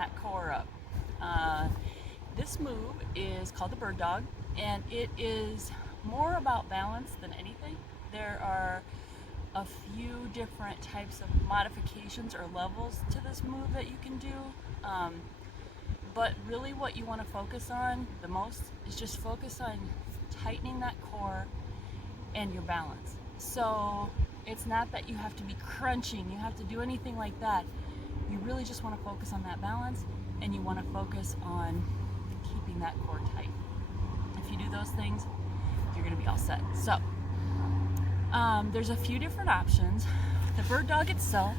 that core up. This move is called the bird dog, and it is more about balance than anything. There are a few different types of modifications or levels to this move that you can do. But really what you want to focus on the most is just focus on tightening that core and your balance. So it's not that you have to be crunching, you have to do anything like that. You really just want to focus on that balance, and you want to focus on keeping that core tight. If you do those things, you're going to be all set. So there's a few different options. The bird dog itself,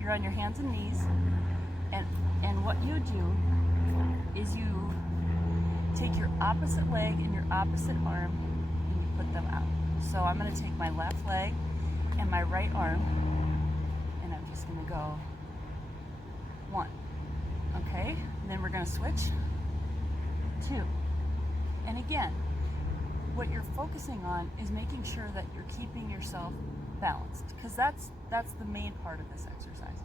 you're on your hands and knees, and what you do is you take your opposite leg and your opposite arm and you put them out. So I'm going to take my left leg and my right arm, and I'm just going to go 1. Okay, and then we're going to switch 2. And again, what you're focusing on is making sure that you're keeping yourself balanced, because that's the main part of this exercise.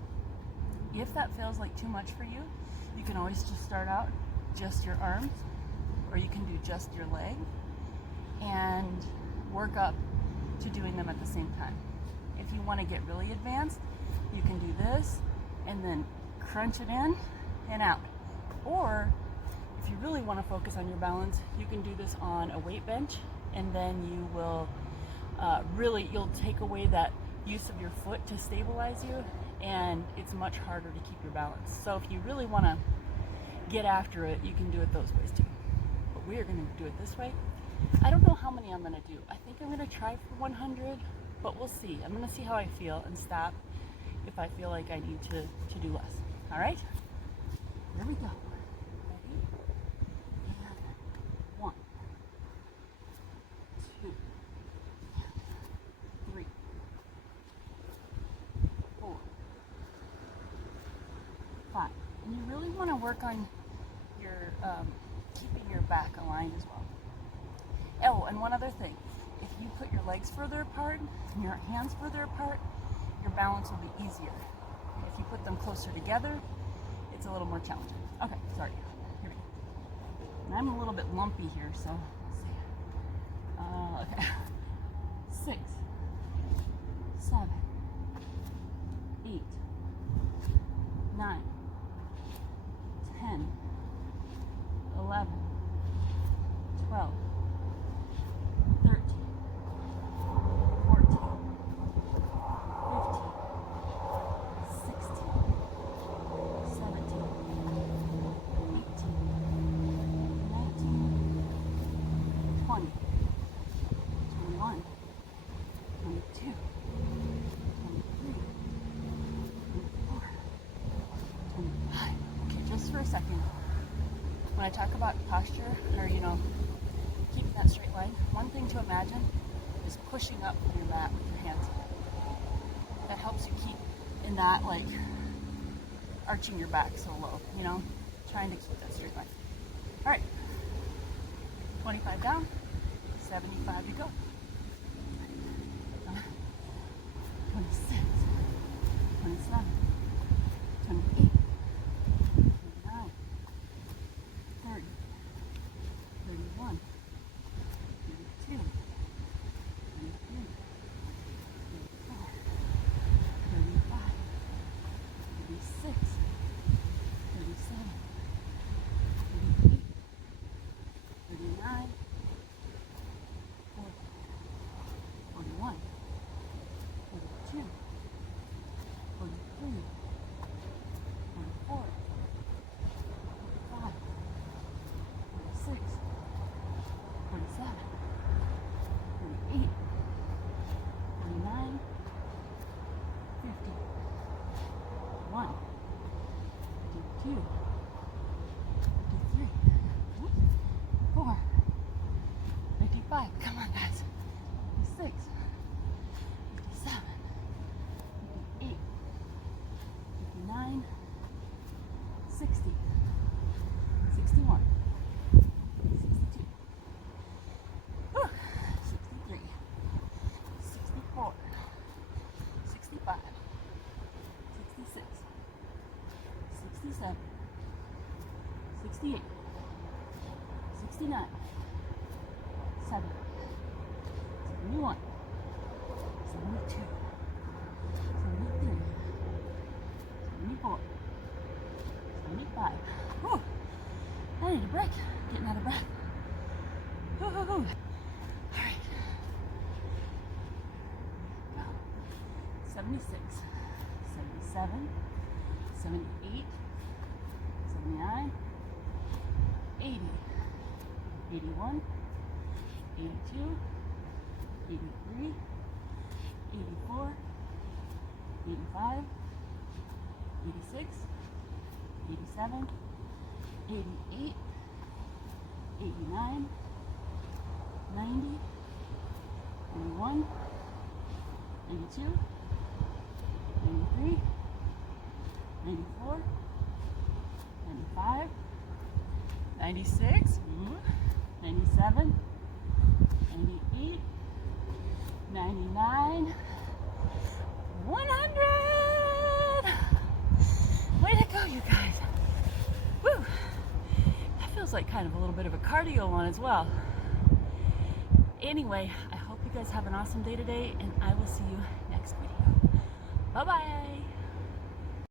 If that feels like too much for you, you can always just start out just your arms, or you can do just your leg and work up to doing them at the same time. If you want to get really advanced, you can do this and then crunch it in and out. Or if you really want to focus on your balance, you can do this on a weight bench, and then you will you'll take away that use of your foot to stabilize you, and it's much harder to keep your balance. So if you really want to get after it, you can do it those ways too. But we are going to do it this way. I don't know how many I'm going to do. I think I'm going to try for 100, but we'll see. I'm going to see how I feel and stop if I feel like I need to do less. All right? Here we go. Ready? And 1, 2, 3, 4, 5. And you really want to work on your keeping your back aligned as well. Oh, and one other thing. If you put your legs further apart and your hands further apart, your balance will be easier. If you put them closer together, it's a little more challenging. Okay, sorry. Here we go. And I'm a little bit lumpy here, so let's see. Okay. 6, 7, 8, 9, 10, 11, 12, 13, 14, 15, 16, 17, 18, 19, 20, 21, 22, 23, 24, 25. Okay, just for a second. When I talk about posture, or keeping that straight line, one thing to imagine is pushing up from your mat with your hands. That helps you keep in that, like, arching your back so low, trying to keep that straight line. All right, 25 down, 75 you go. 26, 27, 28, 29, 30, 31, 32, 33, 34, 35, 36, 37, 38, 39, 40, 41, 42, 43, 44, 45, 46, 47, 48, 49, 50, 51, 52, 53, 54, 55. Come on, guys. 56, 57, 58, 59, 60, 61, 62, 63, 64, 65, 66, 67, 68, 69, 70, 71, 72, 73, 74, 75. Whew. I need a break. Getting out of breath. Whew, whew, whew. All right. Go. 76, 77, 78, 79, 80, 81, 82, 83, 84, 85, 86, 87, 88, 89, 90, 91, 92, 93, 94, 95, 96, 97, 98, 99, 100! Way to go, you guys. Woo! That feels like kind of a little bit of a cardio one as well. Anyway, I hope you guys have an awesome day today, and I will see you next video. Bye-bye!